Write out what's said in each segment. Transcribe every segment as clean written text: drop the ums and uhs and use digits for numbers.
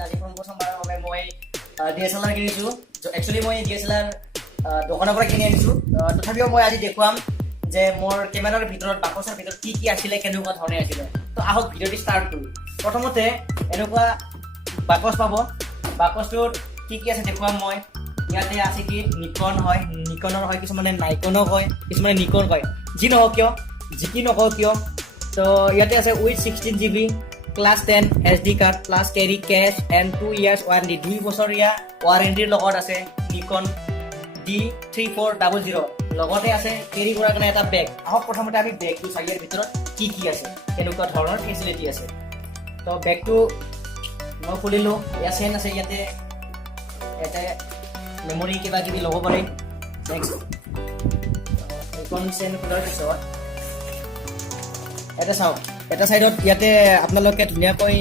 আজি প্ৰথমবাৰৰ বাবে মই DSLR কিনিছোঁ। একচুৱেলি মই DSLR দোকানৰ পৰা কিনি আনিছোঁ। তথাপিও মই আজি দেখুৱাম যে মোৰ কেমেৰাৰ ভিতৰত বাকচৰ ভিতৰত কি কি আছিলে, কেনেকুৱা ধৰণে আছিলে। তো আহক ভিডিঅ'টি ষ্টাৰ্ট কৰোঁ। প্ৰথমতে এনেকুৱা বাকচ পাব। বাকচটোত কি কি আছে দেখুৱাম মই। ইয়াতে আছে কি নিকন হয়, নিকনৰ হয়, কিছুমানে নাইকনো কয়, কিছুমানে নিকন কয়। যি নহওক কিয়, যি কি নকওঁ কিয়, তো ইয়াতে আছে with 16 GB class 10 SD card plus carry case and 2 years warranty. 2 বছৰীয়া ৱাৰেণ্টিৰ লগত আছে নিকন D3400। লগতে আছে কেৰি কৰাৰ কাৰণে এটা বেগ। আহক প্ৰথমতে আমি বেগটো চাই ইয়াৰ ভিতৰত কি কি আছে, কেনেকুৱা ধৰণৰ ফেচিলিটি আছে। তো বেগটো মই খুলিলোঁ। ইয়াত চেন আছে, ইয়াতে মেমৰি কিবা কিবি ল'ব পাৰে। নেক্সট এইখন চেন খোলাৰ পিছত এটা চাওক, এটা চাইডত ইয়াতে আপোনালোকে ধুনীয়াকৈ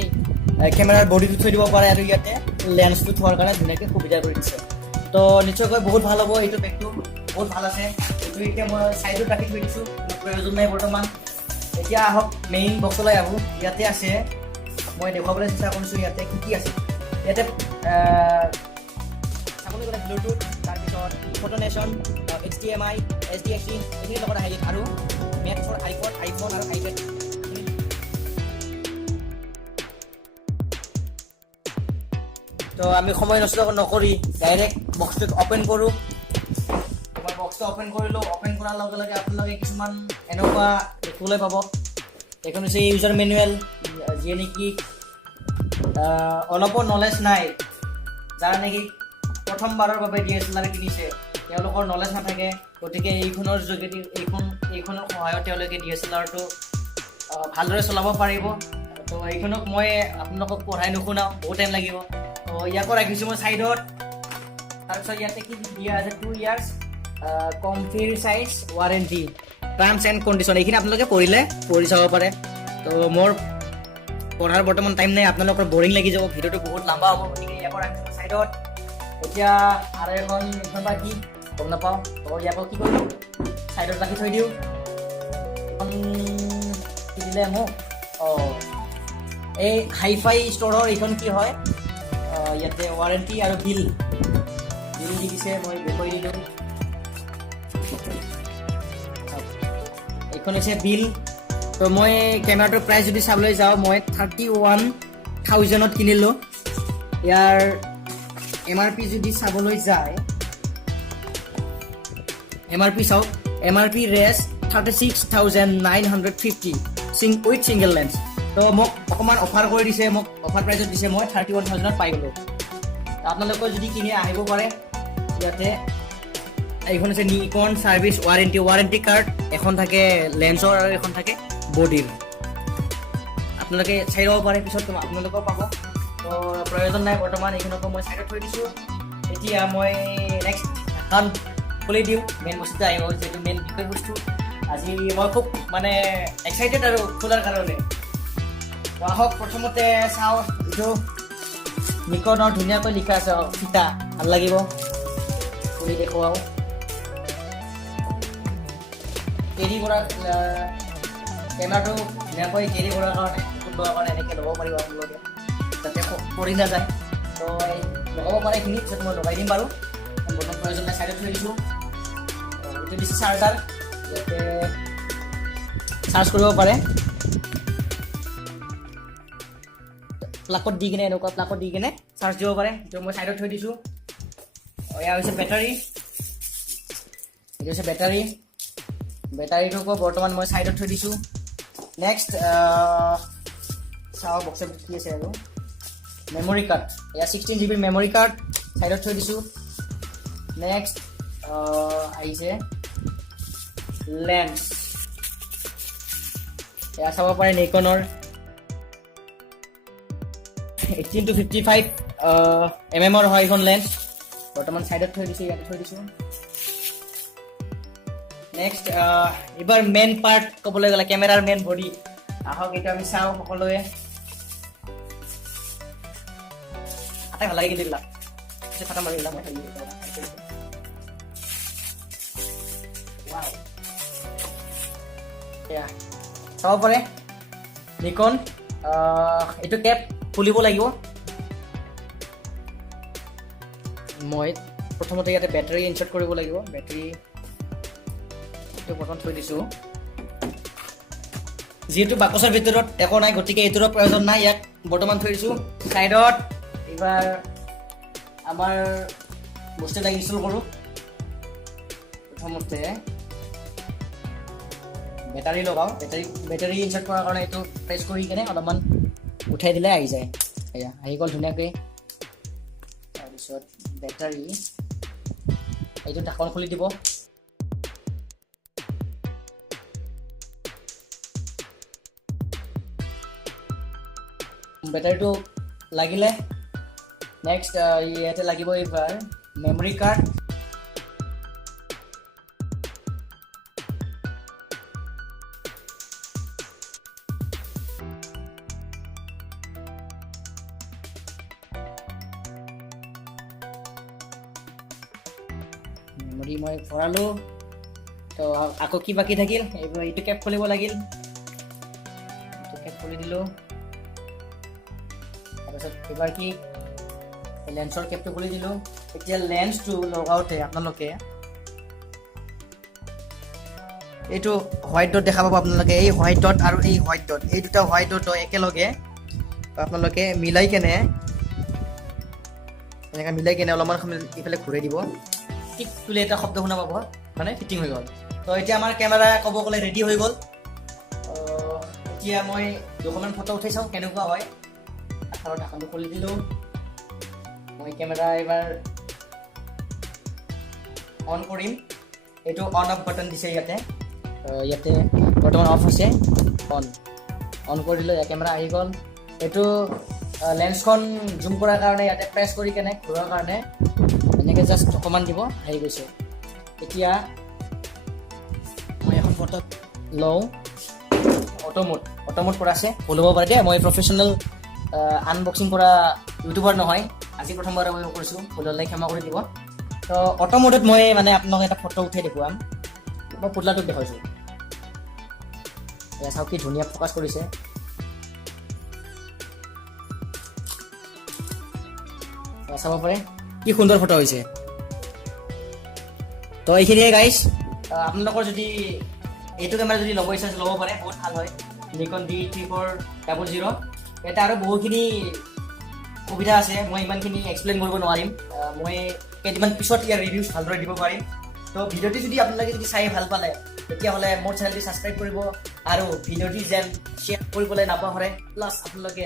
কেমেৰাৰ বডিটো থৈ দিব পাৰে আৰু ইয়াতে লেন্সটো থোৱাৰ কাৰণে ধুনীয়াকৈ সুবিধা কৰি দিছে। তো নিশ্চয়কৈ বহুত ভাল হ'ব। এইটো বেগটো বহুত ভাল আছে। এইটো এতিয়া মই চাইডত ৰাখি থৈ দিছোঁ, প্ৰয়োজন নাই বৰ্তমান। এতিয়া আহক মেইন বক্সলৈ আহোঁ। ইয়াতে আছে, মই দেখুৱাবলৈ চেষ্টা কৰিছোঁ ইয়াতে কি কি আছে। ইয়াতে চাবলৈ গ'লে ব্লুটুথ, তাৰপিছত ফটোনেশ্যন, HDMI, SDXC এইখিনিৰ লগত আহে আৰু মেথছৰ আইপড, আইফোন আৰু আইপেড। তো আমি সময় নষ্ট নকৰি ডাইৰেক্ট বক্সটো অপেন কৰোঁ। মই বক্সটো অপেন কৰিলোঁ। অপেন কৰাৰ লগে লগে আপোনালোকে কিছুমান এনেকুৱা দেখিবলৈ পাব। এইখন হৈছে ইউজাৰ মেনুৱেল, যিয়ে নেকি অলপো নলেজ নাই, যাৰ নেকি প্ৰথমবাৰৰ বাবে DSLR কিনিছে, তেওঁলোকৰ নলেজ নাথাকে। গতিকে এইখনৰ যোগেদি এইখনৰ সহায়ত তেওঁলোকে DSLRটো ভালদৰে চলাব পাৰিব। তো এইখনক মই আপোনালোকক পঢ়াই নুশুনাওঁ, বহুত টাইম লাগিব। তো ইয়াকো ৰাখিছোঁ মই চাইডত। তাৰপিছত ইয়াতে কি দিয়া আছে, 2 years কমফিৰ চাইজ ৱাৰেণ্টি, টাৰ্মছ এণ্ড কণ্ডিশ্যন। এইখিনি আপোনালোকে পঢ়ি চাব পাৰে। তো মোৰ পঢ়াৰ বৰ্তমান টাইম নাই, আপোনালোকৰ বৰিং লাগি যাব, ভিডিঅ'টো বহুত লম্বা হ'ব। গতিকে ইয়াকো ৰাখিছোঁ চাইডত। এতিয়া আৰু এখন বা কি গম নাপাওঁ। তো ইয়াকো কি কৰিলোঁ, চাইডত ৰাখি থৈ দিওঁ। এখন কি দিলে মোক, এই হাইফাই ষ্ট'ৰৰ এইখন কি হয়, ইয়াতে ৱাৰেণ্টি আৰু বিল দি দিছে, মই দেখুৱাই দিলোঁ। এইখন হৈছে বিল। তো মই কেমেৰাটোৰ প্ৰাইচ যদি চাবলৈ যাওঁ, মই 31,000ত কিনিলোঁ। ইয়াৰ MRP যদি চাবলৈ যায়, MRP চাওক, MRP race 36,950 with single lens. তো মোক অকণমান অফাৰ কৰি দিছে, মোক অফাৰ প্ৰাইচত দিছে, মই 31,000ত পাই গ'লোঁ। আপোনালোকে যদি কিনি আহিব পাৰে। ইয়াতে এইখন আছে নিকন ছাৰ্ভিচ ৱাৰেণ্টি কাৰ্ড, এখন থাকে লেন্সৰ আৰু এখন থাকে বডিৰ। আপোনালোকে চাই ল'ব পাৰে, পিছত আপোনালোকেও পাব। তো প্ৰয়োজন নাই বৰ্তমান, এইখনকো মই চাইডত থৈ দিছোঁ। এতিয়া মই নেক্সট এখন খুলি দিওঁ। মেইন বস্তুটো আহিব, যিহেতু মেইন বিষয়বস্তু। আজি মই খুব মানে এক্সাইটেড আৰু খোলাৰ কাৰণে। তো আহক প্ৰথমতে চাওঁ, এইটো নিকনৰ ধুনীয়াকৈ লিখা আছে, ফিটা ভাল লাগিব, খুলি দেখুৱাওঁ। কেৰি কৰাৰ কেমেৰাটো ধুনীয়াকৈ কেৰি কৰাৰ কাৰণে, লোৱাৰ কাৰণে এনেকৈ ল'ব পাৰিব আপোনালোকে, যাতে পৰি নাযায়। তো লগাব পাৰে এইখিনি, পিছত মই লগাই দিম বাৰু। বৰ্তমান প্ৰয়োজন নাই, চাইডত থৈ দিছোঁ। এইটো দিছে চাৰ্জাৰ, ইয়াতে চাৰ্জ কৰিব পাৰে। প্লাগত দি কিনে, এনেকুৱা প্লাগত দি কিনে চাৰ্জ দিব পাৰে। এইটো মই চাইডত থৈ দিছোঁ। এয়া হৈছে বেটাৰী, এইটো হৈছে বেটাৰীটোকো বৰ্তমান মই চাইডত থৈ দিছোঁ। নেক্সট চাওঁ বক্সত কি আছে আৰু মেমৰি কাৰ্ড। এয়া 16 GB মেমৰি কাৰ্ড, চাইডত থৈ দিছোঁ। নেক্সট আহিছে লেন্স। এয়া চাব পাৰে নিকনৰ 18-55 mm হয় এইখন লেন্স। বৰ্তমান চাইডত থৈ দিছোঁ, ইয়াতে থৈ দিছোঁ। নেক্সট এইবাৰ মেইন পাৰ্ট ক'বলৈ গ'লে কেমেৰাৰ মেইন বডি। আহক এইটো আমি চাওঁ সকলোৱে। আটাই ভাল লাগে কিন্তু এইবিলাক, পিছত ফাটা মাৰি দিলা মই। চাব পাৰে নিকন। এইটো কেপ খুলিব লাগিব, মই প্ৰথমতে ইয়াতে বেটাৰী ইনচাৰ্ট কৰিব লাগিব বেটাৰী এইটো প্ৰথম থৈ দিছোঁ যিহেতু বাকচৰ ভিতৰত একো নাই গতিকে এইটোৰ প্ৰয়োজন নাই ইয়াক বৰ্তমান থৈ দিছোঁ ছাইডত এইবাৰ আমাৰ বস্তু এটা ইনষ্টল কৰোঁ প্ৰথমতে বেটাৰী লগাওঁ বেটাৰী ইনচাৰ্ট কৰাৰ কাৰণে এইটো প্ৰেছ কৰি কেনে অলপমান উঠাই দিলে আহি যায় এয়া আহি গ'ল ধুনীয়াকৈ তাৰপিছত বেটাৰী এইটো ঢাকন খুলি দিব বেটাৰীটো লাগিলে নেক্সট ইয়াতে লাগিব এইবাৰ মেমৰি কাৰ্ড মেমৰি মই ভৰালোঁ তো আকৌ কি বাকী থাকিল এইবোৰ এইটো কেপ খুলিব লাগিল এইটো কেপ খুলি দিলোঁ তাৰপিছত এইবাৰ কি লেন্সৰ কেপটো খুলি দিলোঁ এতিয়া লেন্সটো লগাওঁতে আপোনালোকে এইটো হোৱাইট ডট দেখা পাব আপোনালোকে এই হোৱাইট ডট আৰু এই হোৱাইট ডট এই দুটা হোৱাইট ডট একেলগে আপোনালোকে মিলাই কেনে এনেকৈ মিলাই কেনে অলপমান সময় ইফালে ঘূৰাই দিব টিক তুলি এটা শব্দ শুনা পাব মানে ফিটিং হৈ গ'ল তো এতিয়া আমাৰ কেমেৰা ক'ব গ'লে ৰেডি হৈ গ'ল এতিয়া মই দুখনমান ফটো উঠাই চাওঁ কেনেকুৱা হয় আখাৰৰ ঢাকনটো খুলি দিলোঁ মই কেমেৰা এইবাৰ অন কৰিম এইটো অন অফ বাটন দিছে ইয়াতে বৰ্তমান অফ হৈছে অন কৰি দিলোঁ কেমেৰা আহি গ'ল এইটো লেন্সখন জুম কৰাৰ কাৰণে ইয়াতে প্ৰেছ কৰি কেনে ঘূৰাৰ কাৰণে এনেকৈ জাষ্ট অকণমান দিব আহি গৈছে এতিয়া মই এখন ফটো লওঁ অটোমোড কৰা আছে ভুল হ'ব পাৰে দেই মই প্ৰফেশ্যনেল আনবক্সিং কৰা ইউটিউবাৰ নহয় আজি প্ৰথমবাৰ মই কৰিছোঁ ভুল হ'লে ক্ষমা কৰি দিব তো অটোমোডত মই মানে আপোনাক এটা ফটো উঠাই দেখুৱাম মই পুতলাটোক দেখাইছোঁ এয়া চাওক কি ধুনীয়া ফ'কাছ কৰিছে চাব পাৰে কি সুন্দৰ ফটো হৈছে তো এইখিনিয়ে গাইজ আপোনালোকৰ যদি এইটো কেমেৰা যদি ল'ব ইচ্ছা ল'ব পাৰে বহুত ভাল হয় নিকন D3400 এটা আৰু বহুখিনি সুবিধা আছে মই ইমানখিনি এক্সপ্লেইন কৰিব নোৱাৰিম মই কেইদিনমান পিছত ইয়াৰ ৰিভিউজ ভালদৰে দিব পাৰিম তো ভিডিঅ'টি যদি আপোনালোকে যদি চাই ভাল পালে তেতিয়াহ'লে মোৰ চেনেলটি ছাবস্ক্ৰাইব কৰিব আৰু ভিডিঅ'টি যেন শ্বেয়াৰ কৰিবলৈ নাপাহৰে প্লাছ আপোনালোকে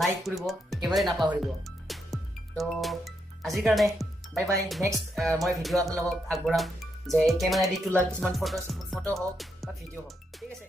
লাইক কৰিব একেবাৰে নাপাহৰিব তো আজিৰ কাৰণে বাই বাই নেক্সট মই ভিডিঅ' আপোনালোকক আগবঢ়াম যে এই কেমেৰা দি তোলা কিছুমান ফটো হওক বা ভিডিঅ' হওক ঠিক আছে